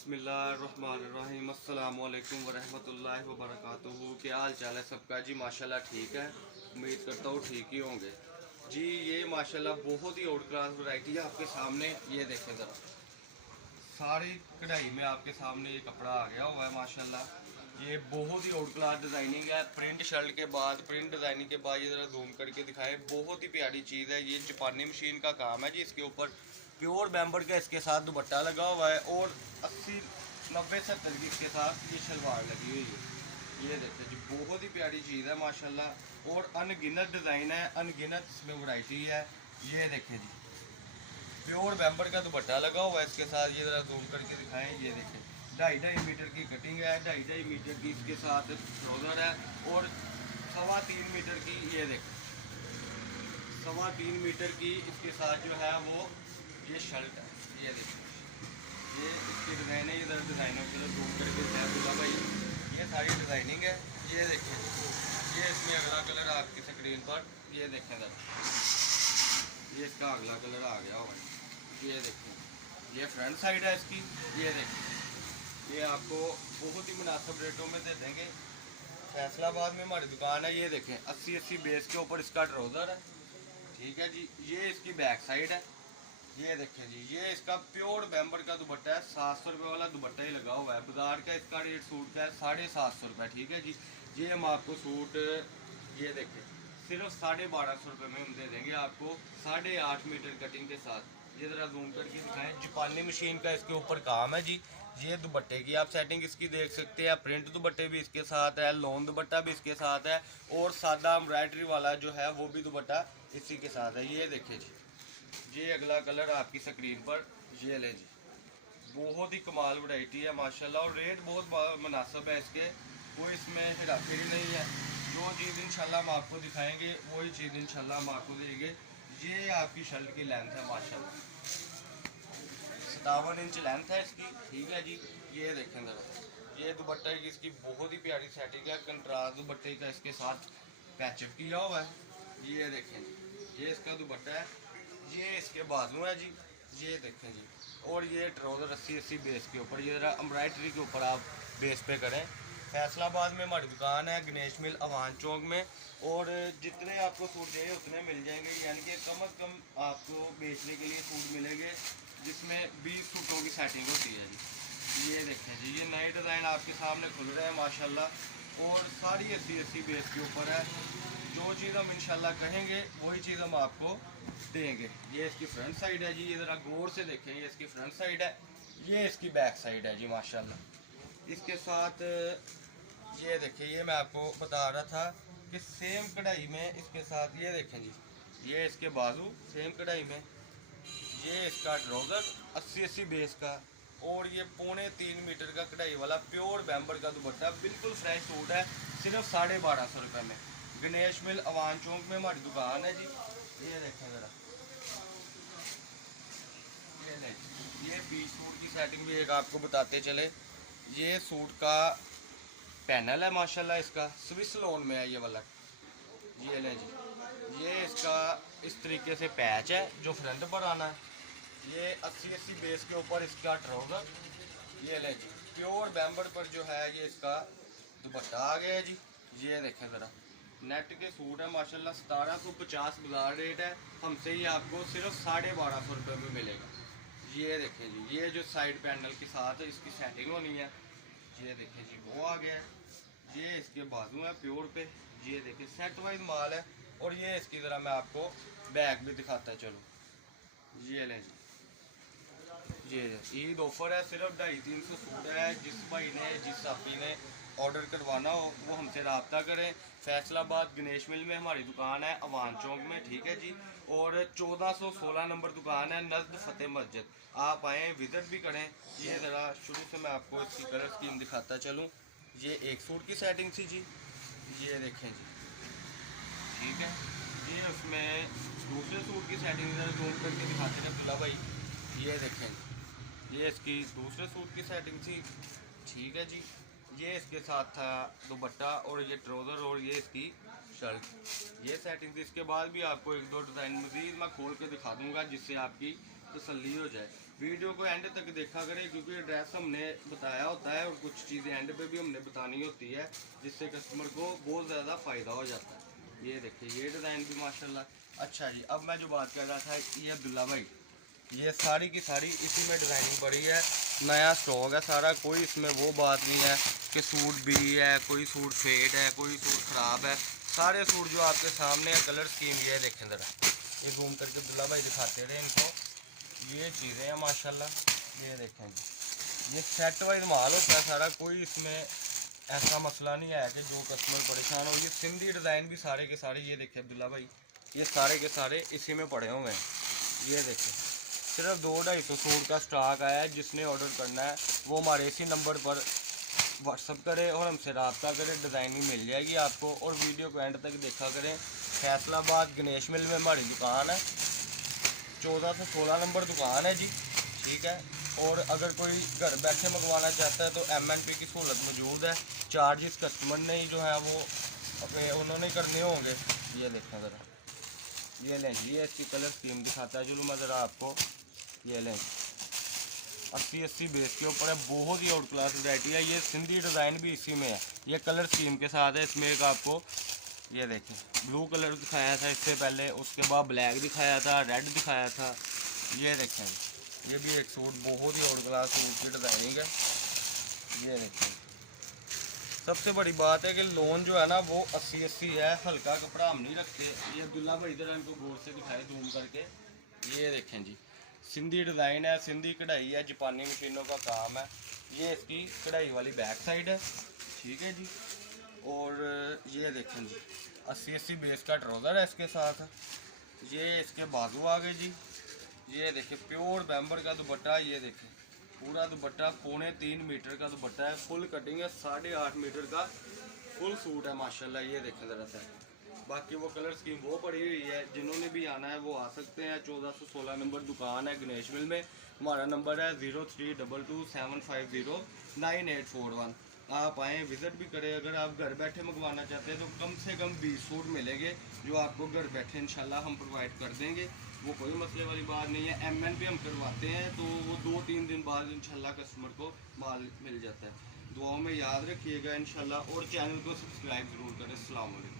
बिस्मिल्लाहिर्रहमानिर्रहीम अस्सलामु अलैकुम वरहमतुल्लाहि वबरकातुहू। क्या हाल चाल है सबका जी? माशाल्लाह ठीक है, उम्मीद करता हूँ ठीक ही होंगे जी। ये माशाल्लाह बहुत ही आउट क्लास वैरायटी है आपके सामने। ये देखें ज़रा, सारी कढ़ाई में आपके सामने ये कपड़ा आ गया हुआ है माशाल्लाह। ये बहुत ही आउट क्लास डिज़ाइनिंग है। प्रिंट शर्ट के बाद प्रिंट डिज़ाइनिंग के बाद ये ज़रा जूम करके दिखाएं, बहुत ही प्यारी चीज़ है। ये जापानी मशीन का काम है जी। इसके ऊपर प्योर बैम्बर का इसके साथ दुपट्टा लगा हुआ है और 80 90 70 की इसके साथ ये शलवार लगी हुई है। ये देखते जी, बहुत ही प्यारी चीज़ है माशाल्लाह। और अनगिनत डिज़ाइन है, अनगिनत इसमें वैरायटी है। ये देखें जी, प्योर बैम्बर का दुपट्टा लगा हुआ है इसके साथ। ये ज़रा जूम करके दिखाएं, ये देखें 2.5 मीटर की कटिंग है, 2.5 मीटर की इसके साथ ट्राउज़र है और 3.25 मीटर की, ये देखें 3.25 मीटर की इसके साथ जो है वो ये शर्ट है। ये देखिए, ये इसकी डिज़ाइन है। इधर डिज़ाइनों के जूम करके सैफुल्ला भाई, ये सारी डिज़ाइनिंग है। ये देखिए, ये इसमें अगला कलर आपकी स्क्रीन पर, ये देखें ज़रा, ये इसका अगला कलर आ गया होगा। ये देखिए, ये फ्रंट साइड है इसकी। ये देखिए, ये आपको बहुत ही मुनासिब रेटों में दे देंगे। फैसलाबाद में हमारी दुकान है। ये देखें 80 बेस के ऊपर इसका ट्राउज़र है, ठीक है जी। ये इसकी बैक साइड है। ये देखें जी, ये इसका प्योर बैम्बर का दुपट्टा है। 700 रुपये वाला दुपट्टा ही लगा हुआ है। बाजार का इसका रेट सूट का है 750 रुपये, ठीक है जी। ये हम आपको सूट, ये देखें सिर्फ 1250 रुपये में हम दे देंगे आपको 8.5 मीटर कटिंग के साथ। ये ज़रा जूम करके दिखाएं, जापानी मशीन का इसके ऊपर काम है जी। ये दुपट्टे की आप सेटिंग इसकी देख सकते हैं। प्रिंट दुपट्टे भी इसके साथ है, लॉन दुपट्टा भी इसके साथ है और सादा एम्ब्रॉयडरी वाला जो है वो भी दुपट्टा इसी के साथ है। ये देखिए जी, ये अगला कलर आपकी स्क्रीन पर, ये ले जी, बहुत ही कमाल वैरायटी है माशाल्लाह। और रेट बहुत मुनासिब है इसके, कोई इसमें हेराफेरी नहीं है। जो चीज़ इंशाल्लाह हम आपको दिखाएंगे वही चीज़ इंशाल्लाह हम आपको देंगे। ये आपकी शर्ट की लेंथ है माशाल्लाह, 57 इंच लेंथ है इसकी, ठीक है जी। ये देखें ज़रा, ये दुपट्टा की इसकी बहुत ही प्यारी सेटिंग है। कंट्रास्ट दुपट्टे का इसके साथ पैचअप किया हुआ है। ये देखें जी, ये इसका दुपट्टा है। ये इसके बाजू है जी। ये देखें जी, और ये ट्राउज़र 80 बेस के ऊपर, ये ज़रा एम्ब्रॉयडरी के ऊपर आप बेस पे करें। फैसलाबाद में हमारी दुकान है, गणेश मिल अवान चौक में। और जितने आपको सूट चाहिए उतने मिल जाएंगे, यानी कि कम अज़ कम आपको बेचने के लिए सूट मिलेंगे जिसमें 20 सूटों की सेटिंग होती है जी। ये देखें जी, ये नए डिज़ाइन आपके सामने खुल रहे हैं माशाल्लाह। और सारी 80 बेस के ऊपर है। जो चीज़ हम इंशाल्लाह कहेंगे वही चीज़ हम आपको देंगे। ये इसकी फ्रंट साइड है जी, ये ज़रा गौर से देखें, ये इसकी फ्रंट साइड है। ये इसकी बैक साइड है जी माशाल्लाह। इसके साथ ये देखिए, ये मैं आपको बता रहा था कि सेम कढ़ाई में इसके साथ, ये देखें जी, ये इसके बाजू सेम कढ़ाई में, ये इसका ट्राउज़र 80 बेस का और ये 3.25 मीटर का कढ़ाई वाला प्योर बैम्बर का दुपट्टा, बिल्कुल फ्रेश सूट है, सिर्फ 1250 रुपये में। गणेश मिल अवान चौक में हमारी दुकान है जी। ये देखें ज़रा, ये नहीं, ये 20 सूट की सेटिंग भी एक आपको बताते चले। ये सूट का पैनल है माशाल्लाह, इसका स्विस लोन में है ये वाला। ये ले जी, ये इसका इस तरीके से पैच है जो फ्रंट पर आना है। ये 80 बेस के ऊपर इसका ट्राउज़र। ये ले जी, प्योर बैम्बर पर जो है ये इसका दुपट्टा आ गया है जी। ये देखें ज़रा, नेट के सूट है माशाल्लाह। 1750 बाजार रेट है, हमसे ही आपको सिर्फ 1250 रुपये में मिलेगा। ये देखें जी, ये जो साइड पैनल के साथ इसकी सेटिंग होनी है, ये देखें जी वो आ गया है। ये इसके बाजू है प्योर पे। ये देखें सेट वाइज माल है। और ये इसकी ज़रा मैं आपको बैग भी दिखाता चलो। ये लें जी, ये ईद ऑफर है, सिर्फ 250-300 सूट है। जिस भाई ने, जिस साथी ने ऑर्डर करवाना हो वो हमसे रब्ता करें। फैसलाबाद गणेश मिल में हमारी दुकान है अवान चौक में, ठीक है जी। और 1416 नंबर दुकान है नज़द फतेह मस्जिद। आप आएँ, विज़िट भी करें। ये ज़रा शुरू से मैं आपको इसकी कलर स्कीम दिखाता चलूँ। ये एक सूट की सेटिंग थी जी, ये देखें जी, ठीक है। ये उसमें दूसरे सूट की सेटिंग जूम करके दिखाते हैं अब्दुल्ला भाई। ये देखें जी, ये इसकी दूसरे सूट की सेटिंग थी, ठीक है जी। ये इसके साथ था दुपट्टा और ये ट्राउज़र और ये इसकी शर्ट। ये सेटिंग्स, इसके बाद भी आपको एक दो डिज़ाइन मज़ीद मैं खोल के दिखा दूंगा जिससे आपकी तसल्ली हो जाए। वीडियो को एंड तक देखा करें क्योंकि एड्रेस हमने बताया होता है और कुछ चीज़ें एंड पे भी हमने बतानी होती है जिससे कस्टमर को बहुत ज़्यादा फ़ायदा हो जाता है। ये देखिए ये डिज़ाइन भी माशाल्लाह। अच्छा जी, अब मैं जो बात कर रहा था, ये अब्दुल्ला भाई, ये सारी की सारी इसी में डिज़ाइनिंग पड़ी है, नया स्टॉक है सारा। कोई इसमें वो बात नहीं है कि सूट भी है, कोई सूट फेड है, कोई सूट ख़राब है। सारे सूट जो आपके सामने है, कलर स्कीम ये देखें ज़रा, ये घूम करके अब्दुल्ला भाई दिखाते रहे इनको। ये चीज़ें हैं माशाल्लाह, ये देखें जी, ये सेट वाइज माल होता है सारा। कोई इसमें ऐसा मसला नहीं है कि जो कस्टमर परेशान हो। ये सिंधी डिज़ाइन भी सारे के सारे, ये देखें अब्दुल्ला भाई, ये सारे के सारे इसी में पड़े हुए हैं। ये देखें, सिर्फ 200-250 सूट का स्टॉक आया है। जिसने ऑर्डर करना है वो हमारे इसी नंबर पर व्हाट्सअप करे और हमसे रब्ता करें, डिज़ाइनिंग मिल जाएगी आपको। और वीडियो को एंड तक देखा करें। फैसलाबाद गणेश मिल में हमारी दुकान है, 14 से 16 नंबर दुकान है जी, ठीक है। और अगर कोई घर बैठे मंगवाना चाहता है तो MNP की सहूलत मौजूद है। चार्जेस कस्टमर ने ही जो है वो अपने उन्होंने करने होंगे। ये देखें ज़रा, ये लें जी, ये इसकी कलर स्कीम दिखाता है। चलो मैं ज़रा आपको ये लें, 80-80 बेस के ऊपर है, बहुत ही आउट क्लास वैरायटी है। ये सिंधी डिज़ाइन भी इसी में है, ये कलर स्कीम के साथ है। इसमें एक आपको ये देखें ब्लू कलर दिखाया था इससे पहले, उसके बाद ब्लैक दिखाया था, रेड दिखाया था। ये देखें, ये भी एक सूट बहुत ही आउट क्लास सूट की डिज़ाइनिंग है। ये देखें, सबसे बड़ी बात है कि लोन जो है ना वो 80-80 है, हल्का कपड़ा हम नहीं रखते। ये अब्दुल्ला भाई इधर इनको गौर से दिखाए जूम करके। ये देखें जी, सिंधी डिज़ाइन है, सिंधी कढ़ाई है, जापानी मशीनों का काम है। ये इसकी कढ़ाई वाली बैक साइड है, ठीक है जी। और ये देखें जी, 80-80 बेस का ट्राउज़र है इसके साथ। ये इसके बाजू आ गए जी। ये देखें प्योर बैम्बर का दुपट्टा, ये देखें पूरा दुपट्टा 3.25 मीटर का दुपट्टा है, फुल कटिंग है, 8.5 मीटर का फुल सूट है माशाल्लाह। ये देखें ज़रा सा, बाकी वो कलर स्कीम वो पड़ी हुई है। जिन्होंने भी आना है वो आ सकते हैं। 14 से 16 नंबर दुकान है गणेश मिल में। हमारा नंबर है 0322750941। आप आएँ, विज़िट भी करें। अगर आप घर बैठे मंगवाना चाहते हैं तो कम से कम 20 सूट मिलेंगे जो आपको घर बैठे इंशाल्लाह हम प्रोवाइड कर देंगे। वो कोई मसले वाली बात नहीं है। MNP हम करवाते हैं तो वो 2-3 दिन बाद इंशाल्लाह कस्टमर को माल मिल जाता है। दुआओं में याद रखिएगा इंशाल्लाह, और चैनल को सब्सक्राइब ज़रूर करें। अस्सलाम वालेकुम।